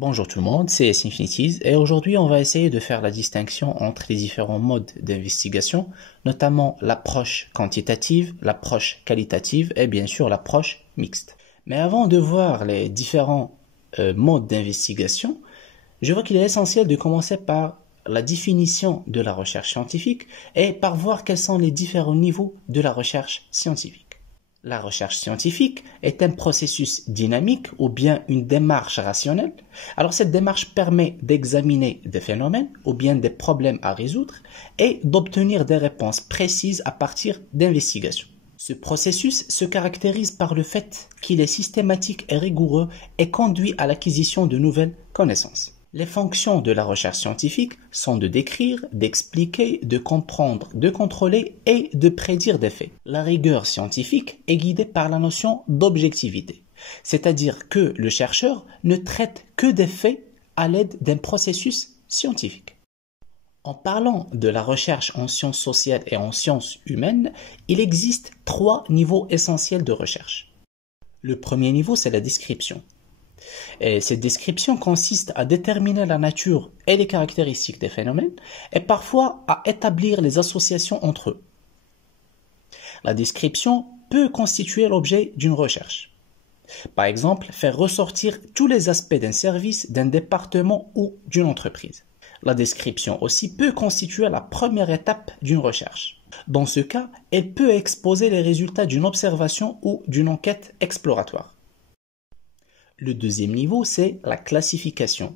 Bonjour tout le monde, c'est Infinities et aujourd'hui on va essayer de faire la distinction entre les différents modes d'investigation, notamment l'approche quantitative, l'approche qualitative et bien sûr l'approche mixte. Mais avant de voir les différents modes d'investigation, je vois qu'il est essentiel de commencer par la définition de la recherche scientifique et par voir quels sont les différents niveaux de la recherche scientifique. La recherche scientifique est un processus dynamique ou bien une démarche rationnelle. Alors cette démarche permet d'examiner des phénomènes ou bien des problèmes à résoudre et d'obtenir des réponses précises à partir d'investigations. Ce processus se caractérise par le fait qu'il est systématique et rigoureux et conduit à l'acquisition de nouvelles connaissances. Les fonctions de la recherche scientifique sont de décrire, d'expliquer, de comprendre, de contrôler et de prédire des faits. La rigueur scientifique est guidée par la notion d'objectivité, c'est-à-dire que le chercheur ne traite que des faits à l'aide d'un processus scientifique. En parlant de la recherche en sciences sociales et en sciences humaines, il existe 3 niveaux essentiels de recherche. Le premier niveau, c'est la description. Et cette description consiste à déterminer la nature et les caractéristiques des phénomènes et parfois à établir les associations entre eux. La description peut constituer l'objet d'une recherche. Par exemple, faire ressortir tous les aspects d'un service, d'un département ou d'une entreprise. La description aussi peut constituer la première étape d'une recherche. Dans ce cas, elle peut exposer les résultats d'une observation ou d'une enquête exploratoire. Le deuxième niveau, c'est la classification,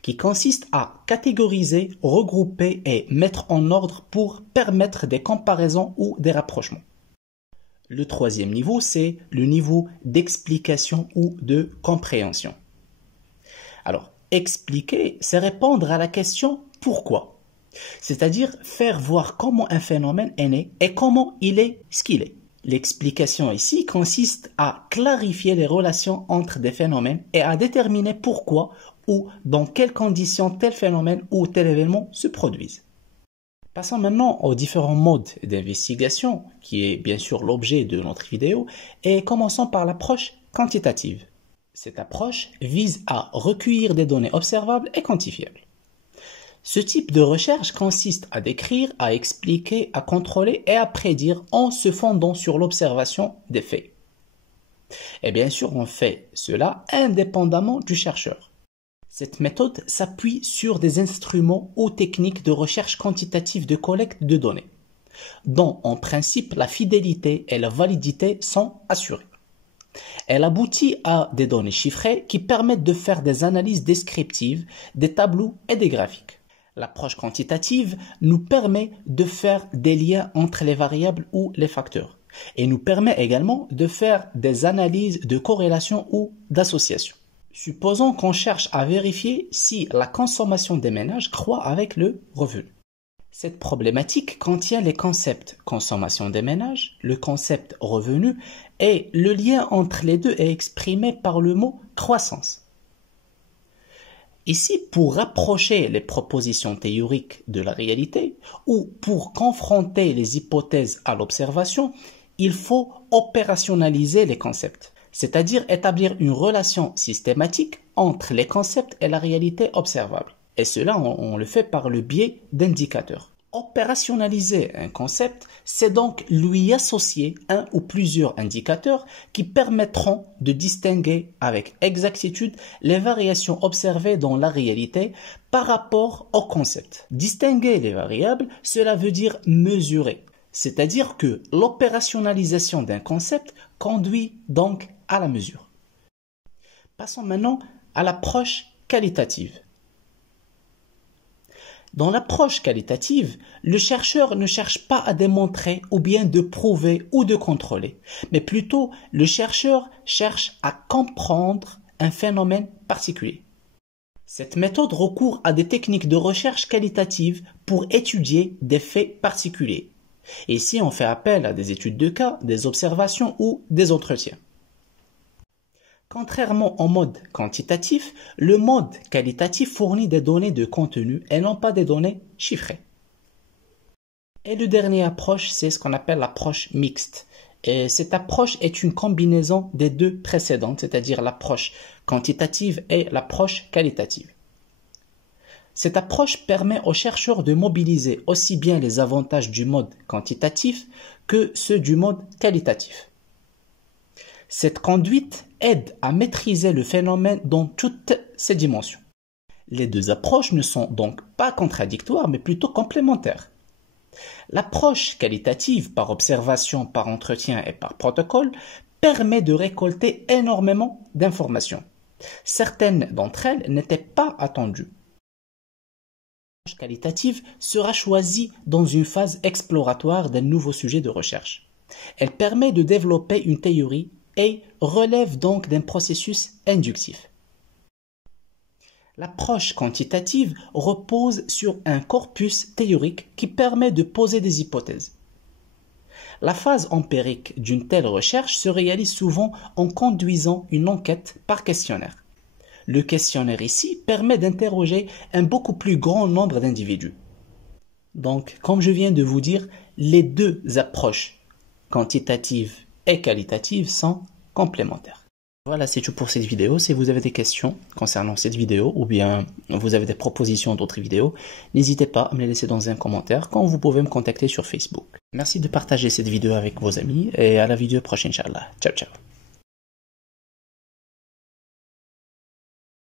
qui consiste à catégoriser, regrouper et mettre en ordre pour permettre des comparaisons ou des rapprochements. Le troisième niveau, c'est le niveau d'explication ou de compréhension. Alors, expliquer, c'est répondre à la question « pourquoi ?», c'est-à-dire faire voir comment un phénomène est né et comment il est ce qu'il est. L'explication ici consiste à clarifier les relations entre des phénomènes et à déterminer pourquoi ou dans quelles conditions tel phénomène ou tel événement se produisent. Passons maintenant aux différents modes d'investigation, qui est bien sûr l'objet de notre vidéo, et commençons par l'approche quantitative. Cette approche vise à recueillir des données observables et quantifiables. Ce type de recherche consiste à décrire, à expliquer, à contrôler et à prédire en se fondant sur l'observation des faits. Et bien sûr, on fait cela indépendamment du chercheur. Cette méthode s'appuie sur des instruments ou techniques de recherche quantitative de collecte de données, dont en principe la fidélité et la validité sont assurées. Elle aboutit à des données chiffrées qui permettent de faire des analyses descriptives, des tableaux et des graphiques. L'approche quantitative nous permet de faire des liens entre les variables ou les facteurs et nous permet également de faire des analyses de corrélation ou d'association. Supposons qu'on cherche à vérifier si la consommation des ménages croît avec le revenu. Cette problématique contient les concepts consommation des ménages, le concept revenu et le lien entre les deux est exprimé par le mot croissance. Ici, pour rapprocher les propositions théoriques de la réalité ou pour confronter les hypothèses à l'observation, il faut opérationnaliser les concepts, c'est-à-dire établir une relation systématique entre les concepts et la réalité observable. Et cela, on le fait par le biais d'indicateurs. Opérationnaliser un concept, c'est donc lui associer un ou plusieurs indicateurs qui permettront de distinguer avec exactitude les variations observées dans la réalité par rapport au concept. Distinguer les variables, cela veut dire mesurer, c'est-à-dire que l'opérationnalisation d'un concept conduit donc à la mesure. Passons maintenant à l'approche qualitative. Dans l'approche qualitative, le chercheur ne cherche pas à démontrer ou bien de prouver ou de contrôler, mais plutôt le chercheur cherche à comprendre un phénomène particulier. Cette méthode recourt à des techniques de recherche qualitative pour étudier des faits particuliers. Ici, on fait appel à des études de cas, des observations ou des entretiens. Contrairement au mode quantitatif, le mode qualitatif fournit des données de contenu et non pas des données chiffrées. Et le dernier approche, c'est ce qu'on appelle l'approche mixte. Et cette approche est une combinaison des deux précédentes, c'est-à-dire l'approche quantitative et l'approche qualitative. Cette approche permet aux chercheurs de mobiliser aussi bien les avantages du mode quantitatif que ceux du mode qualitatif. Cette conduite aide à maîtriser le phénomène dans toutes ses dimensions. Les deux approches ne sont donc pas contradictoires, mais plutôt complémentaires. L'approche qualitative par observation, par entretien et par protocole permet de récolter énormément d'informations. Certaines d'entre elles n'étaient pas attendues. L'approche qualitative sera choisie dans une phase exploratoire d'un nouveau sujet de recherche. Elle permet de développer une théorie et relève donc d'un processus inductif. L'approche quantitative repose sur un corpus théorique qui permet de poser des hypothèses. La phase empirique d'une telle recherche se réalise souvent en conduisant une enquête par questionnaire. Le questionnaire ici permet d'interroger un beaucoup plus grand nombre d'individus. Donc, comme je viens de vous dire, les deux approches, quantitatives et qualitatives, sont complémentaires. Voilà, c'est tout pour cette vidéo. Si vous avez des questions concernant cette vidéo ou bien vous avez des propositions d'autres vidéos, n'hésitez pas à me les laisser dans un commentaire quand vous pouvez me contacter sur Facebook. Merci de partager cette vidéo avec vos amis et à la vidéo prochaine, Inch'Allah. Ciao, ciao.